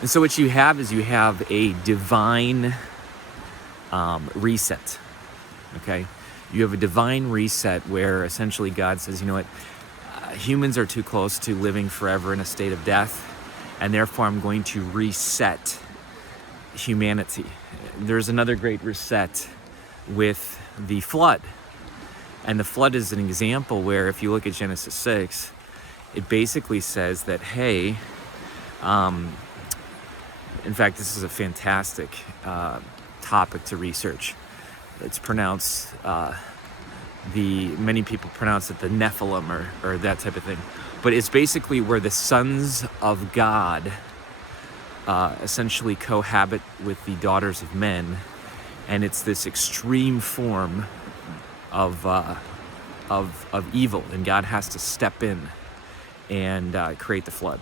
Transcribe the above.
And so what you have is you have a divine reset, okay? You have a divine reset where essentially God says, you know what, humans are too close to living forever in a state of death, and therefore I'm going to reset humanity. There's another great reset with the flood. And the flood is an example where if you look at Genesis 6, it basically says that, hey, in fact, this is a fantastic topic to research. It's pronounced, many people pronounce it the Nephilim or that type of thing. But it's basically where the sons of God essentially cohabit with the daughters of men. And it's this extreme form of evil, and God has to step in and create the flood.